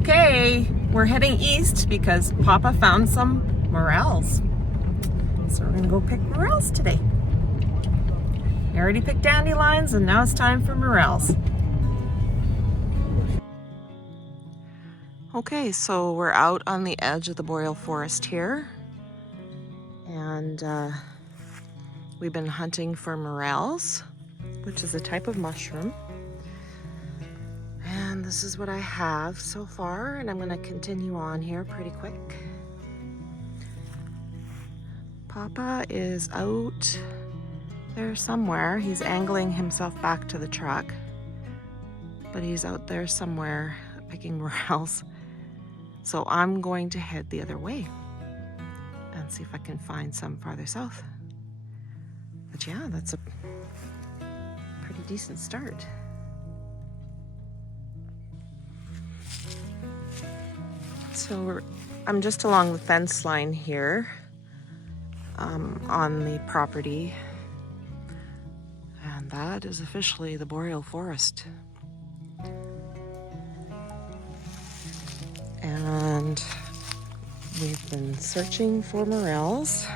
Okay, we're heading east because Papa found some morels. So we're gonna go pick morels today. We already picked dandelions and now it's time for morels. Okay, so we're out on the edge of the boreal forest here. And we've been hunting for morels, which is a type of mushroom. And this is what I have so far, and I'm gonna continue on here pretty quick. Papa is out there somewhere. He's angling himself back to the truck, but he's out there somewhere picking morels. So I'm going to head the other way and see if I can find some farther south. But yeah, that's a pretty decent start. So I'm just along the fence line here on the property, and that is officially the boreal forest. And we've been searching for morels.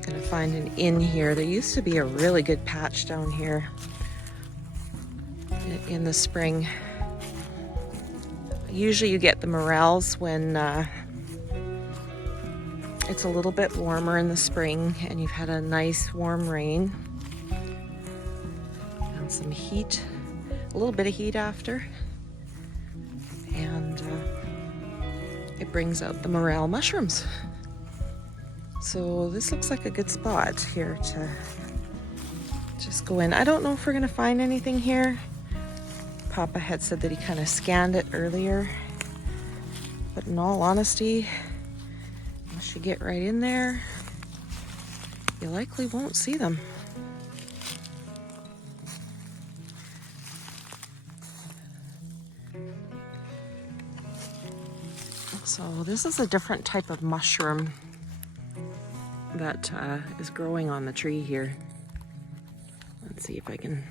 Gonna find an inn here. There used to be a really good patch down here in the spring. Usually you get the morels when it's a little bit warmer in the spring and you've had a nice warm rain and some heat, a little bit of heat after, and it brings out the morel mushrooms. So this looks like a good spot here to just go in. I don't know if we're gonna find anything here. Papa had said that he kind of scanned it earlier, but in all honesty, once you get right in there, you likely won't see them. So this is a different type of mushroom that is growing on the tree here. Let's see if I can.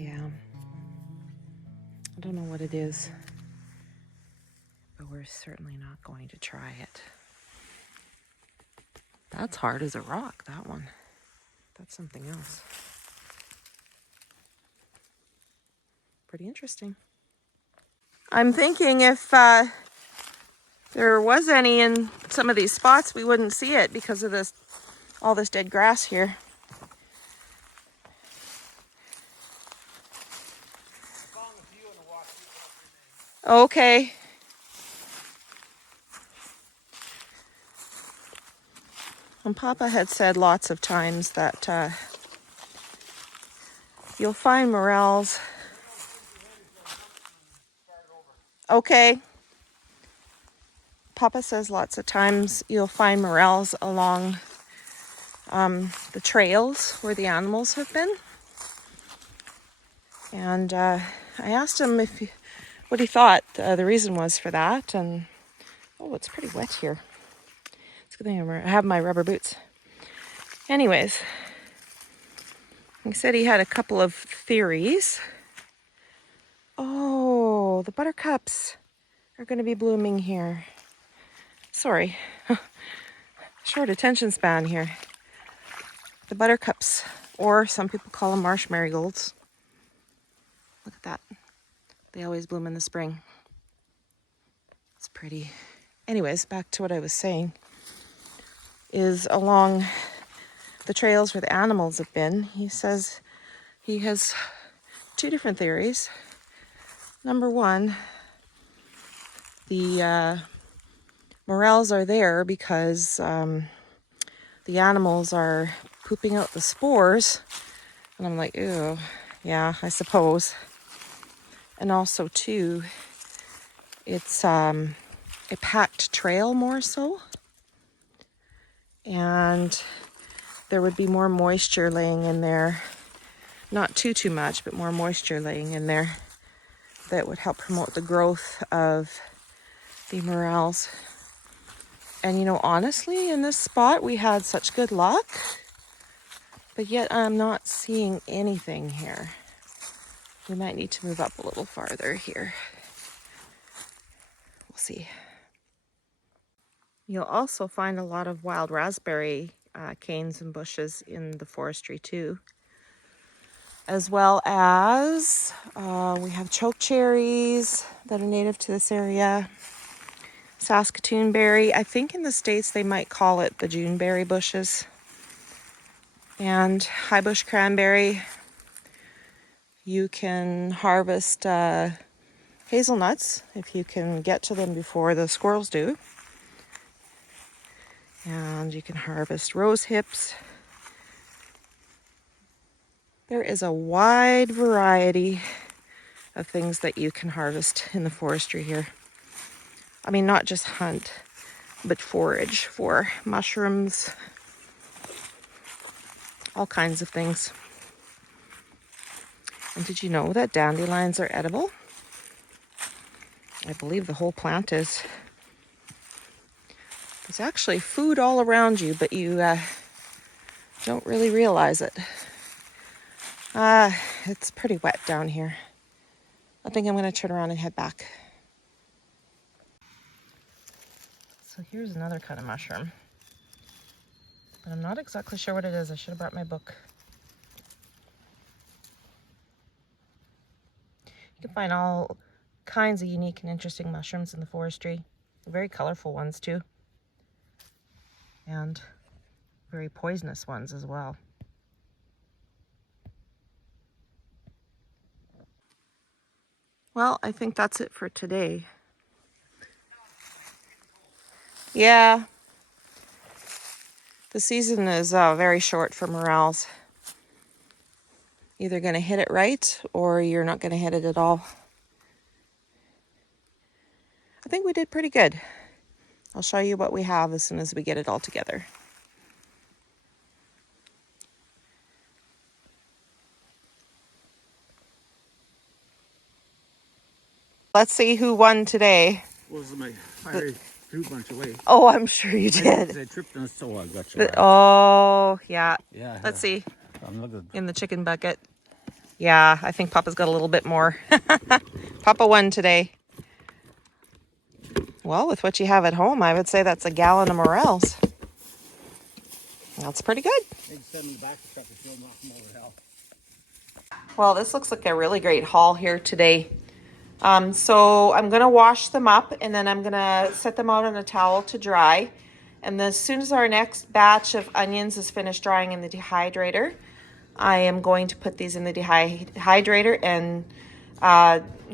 Yeah, I don't know what it is, but we're certainly not going to try it. That's hard as a rock, that one. That's something else. Pretty interesting. I'm thinking if there was any in some of these spots, we wouldn't see it because of this, all this dead grass here. Okay. And Papa had said lots of times that you'll find morels. Okay. Papa says lots of times you'll find morels along the trails where the animals have been. And I asked him what he thought the reason was for that. And oh, it's pretty wet here. It's a good thing I have my rubber boots. Anyways, he said he had a couple of theories. Oh, the buttercups are going to be blooming here. Sorry, short attention span here. The buttercups, or some people call them marsh marigolds. Look at that. They always bloom in the spring. It's pretty. Anyways, back to what I was saying, is along the trails where the animals have been, he says he has two different theories. Number one, the morels are there because the animals are pooping out the spores. And I'm like, ew, yeah, I suppose. And also, too, it's a packed trail more so. And there would be more moisture laying in there. Not too much, but more moisture laying in there that would help promote the growth of the morels. And you know, honestly, in this spot, we had such good luck. but yet I'm not seeing anything here. We might need to move up a little farther here. We'll see. You'll also find a lot of wild raspberry canes and bushes in the forestry too, as well as we have choke cherries that are native to this area. Saskatoon berry. I think in the States they might call it the Juneberry bushes. And high bush cranberry. You can harvest hazelnuts if you can get to them before the squirrels do. And you can harvest rose hips. There is a wide variety of things that you can harvest in the forestry here. I mean, not just hunt, but forage for mushrooms, all kinds of things. And did you know that dandelions are edible? I believe the whole plant is. There's actually food all around you, but you don't really realize it. It's pretty wet down here. I think I'm going to turn around and head back. So here's another kind of mushroom. But I'm not exactly sure what it is. I should have brought my book. You can find all kinds of unique and interesting mushrooms in the forestry. Very colorful ones too. And very poisonous ones as well. Well, I think that's it for today. Yeah. The season is very short for morels. Either going to hit it right or you're not going to hit it at all. I think we did pretty good. I'll show you what we have as soon as we get it all together. Let's see who won today. Well, my fiery fruit bunch away. Oh, I'm sure you did. I tripped on the so I got you. Oh, yeah. Yeah. Let's see. I'm looking. In the chicken bucket. Yeah, I think Papa's got a little bit more. Papa won today. Well, with what you have at home, I would say that's a gallon of morels. That's pretty good. Well, this looks like a really great haul here today. So I'm going to wash them up and then I'm going to set them out on a towel to dry. And as soon as our next batch of onions is finished drying in the dehydrator, I am going to put these in the dehydrator and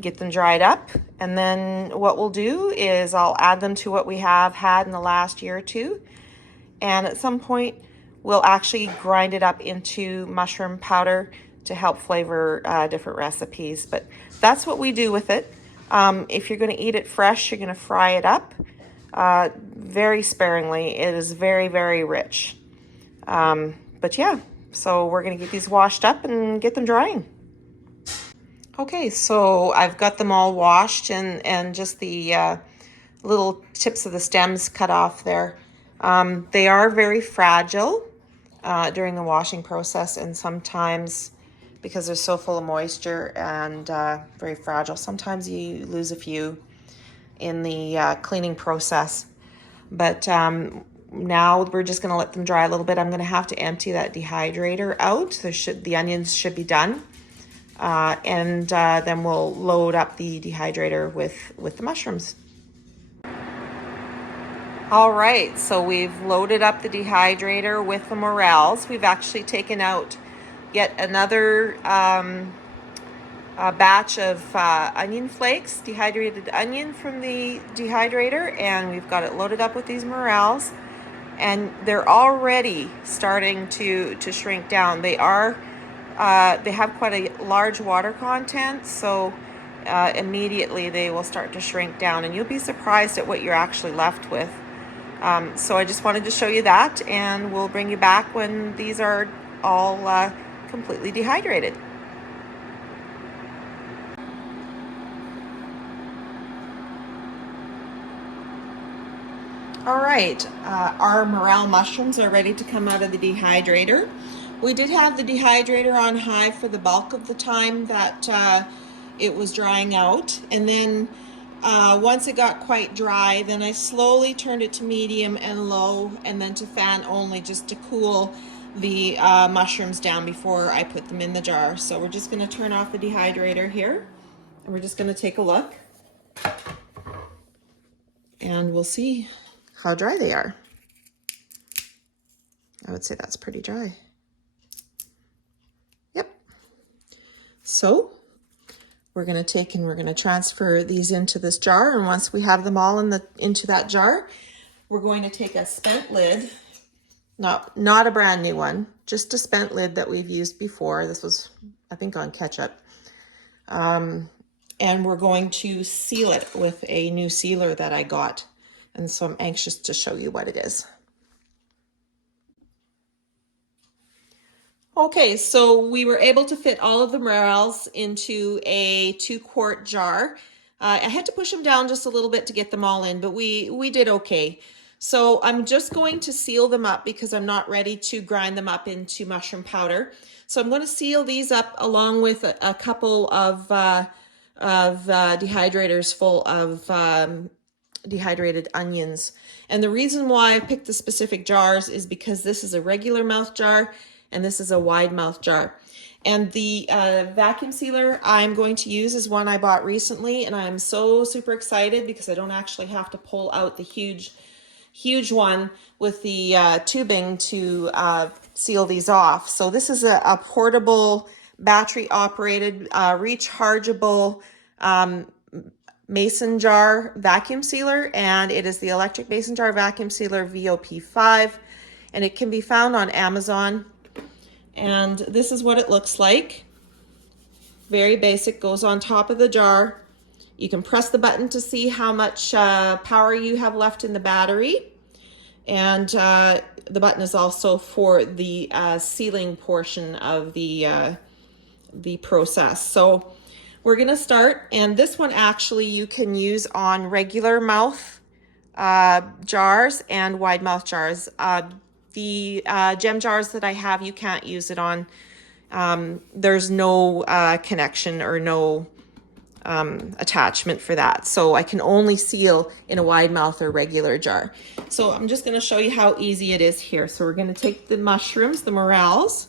get them dried up. And then what we'll do is I'll add them to what we have had in the last year or two. And at some point, we'll actually grind it up into mushroom powder to help flavor different recipes. But that's what we do with it. If you're going to eat it fresh, you're going to fry it up very sparingly. It is very, very rich. But yeah, so we're going to get these washed up and get them drying. Okay, so I've got them all washed and just the little tips of the stems cut off there. They are very fragile during the washing process, and sometimes because they're so full of moisture and very fragile, sometimes you lose a few in the cleaning process. But now we're just going to let them dry a little bit. I'm going to have to empty that dehydrator out. The onions should be done. And then we'll load up the dehydrator with the mushrooms. All right, so we've loaded up the dehydrator with the morels. We've actually taken out yet another batch of onion flakes, dehydrated onion from the dehydrator, and we've got it loaded up with these morels. And they're already starting to shrink down. They have quite a large water content, so immediately they will start to shrink down, and you'll be surprised at what you're actually left with. So I just wanted to show you that, and we'll bring you back when these are all completely dehydrated. All right, our morel mushrooms are ready to come out of the dehydrator. We did have the dehydrator on high for the bulk of the time that it was drying out. And then once it got quite dry, then I slowly turned it to medium and low, and then to fan only, just to cool the mushrooms down before I put them in the jar. So we're just going to turn off the dehydrator here, and we're just going to take a look, and we'll see how dry they are. I would say that's pretty dry. Yep. So we're going to take and we're going to transfer these into this jar, and once we have them all into that jar, we're going to take a spent lid, not a brand new one, just a spent lid that we've used before. This was, I think, on ketchup. And we're going to seal it with a new sealer that I got. And so I'm anxious to show you what it is. Okay, so we were able to fit all of the morels into a 2-quart jar. I had to push them down just a little bit to get them all in, but we did okay. So I'm just going to seal them up because I'm not ready to grind them up into mushroom powder. So I'm going to seal these up along with a couple of dehydrators full of dehydrated onions. And the reason why I picked the specific jars is because this is a regular mouth jar and this is a wide mouth jar. And the vacuum sealer I'm going to use is one I bought recently, and I'm so super excited because I don't actually have to pull out the huge one with the tubing to seal these off. So this is a portable, battery operated, rechargeable mason jar vacuum sealer, and it is the electric mason jar vacuum sealer VP05, and it can be found on Amazon. And this is what it looks like. Very basic, goes on top of the jar. You can press the button to see how much power you have left in the battery. And the button is also for the sealing portion of the process. So we're gonna start, and this one actually you can use on regular mouth jars and wide mouth jars. The gem jars that I have, you can't use it on. There's no connection or no attachment for that. So I can only seal in a wide mouth or regular jar. So I'm just going to show you how easy it is here. So we're going to take the mushrooms, the morels,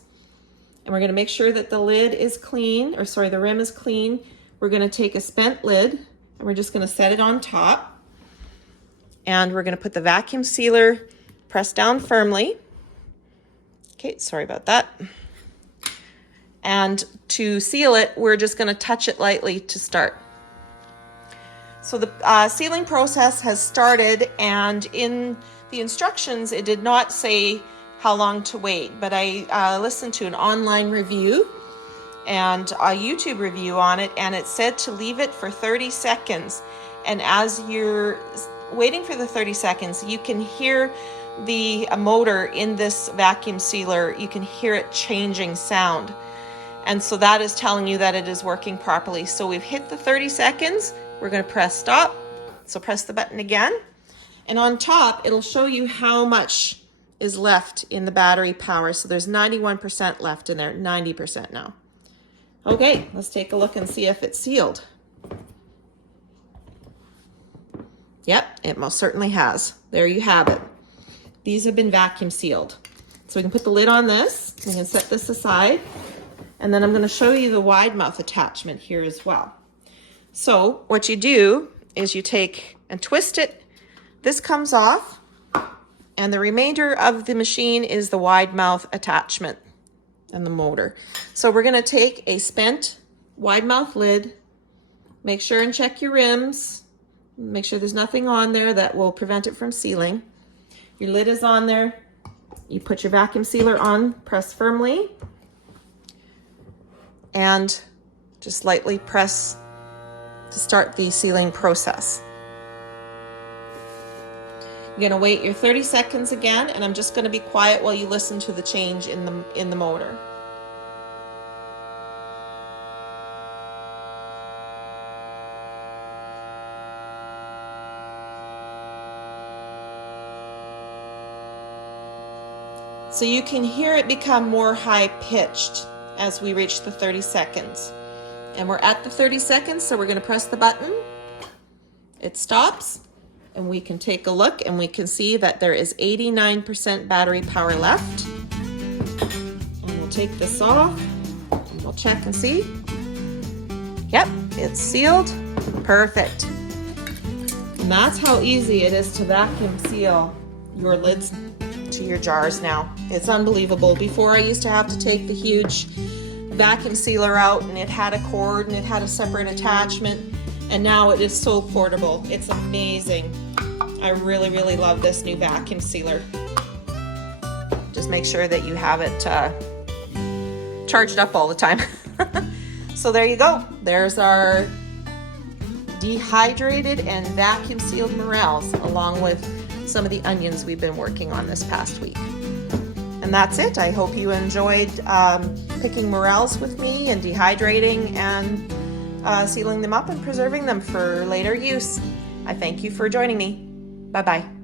and we're going to make sure that the lid is clean, or sorry, the rim is clean. We're going to take a spent lid and we're just going to set it on top. And we're going to put the vacuum sealer, press down firmly. Okay, sorry about that. And to seal it, we're just going to touch it lightly to start. So the sealing process has started, and in the instructions, it did not say how long to wait, but I listened to an online review and a YouTube review on it, and it said to leave it for 30 seconds. And as you're waiting for the 30 seconds, you can hear the motor in this vacuum sealer, you can hear it changing sound. And so that is telling you that it is working properly. So we've hit the 30 seconds. We're going to press stop. So press the button again. And on top, it'll show you how much is left in the battery power. So there's 91% left in there, 90% now. Okay, let's take a look and see if it's sealed. Yep, it most certainly has. There you have it. These have been vacuum sealed. So we can put the lid on this. We can set this aside. And then I'm going to show you the wide mouth attachment here as well. So what you do is you take and twist it. This comes off, and the remainder of the machine is the wide mouth attachment and the motor. So we're going to take a spent wide mouth lid, make sure and check your rims, make sure there's nothing on there that will prevent it from sealing. Your lid is on there. You put your vacuum sealer on, press firmly, and just lightly press to start the sealing process. You're gonna wait your 30 seconds again, and I'm just gonna be quiet while you listen to the change in the motor. So you can hear it become more high-pitched as we reach the 30 seconds. And we're at the 30 seconds, so we're going to press the button. It stops, and we can take a look, and we can see that there is 89% battery power left. And we'll take this off, and we'll check and see. Yep, it's sealed. Perfect. And that's how easy it is to vacuum seal your lids to your jars now. It's unbelievable. Before, I used to have to take the huge vacuum sealer out, and it had a cord and it had a separate attachment, and now it is so portable. It's amazing. I really, really love this new vacuum sealer. Just make sure that you have it charged up all the time. So there you go. There's our dehydrated and vacuum sealed morels, along with some of the onions we've been working on this past week. And that's it. I hope you enjoyed picking morels with me and dehydrating and sealing them up and preserving them for later use. I thank you for joining me. Bye-bye.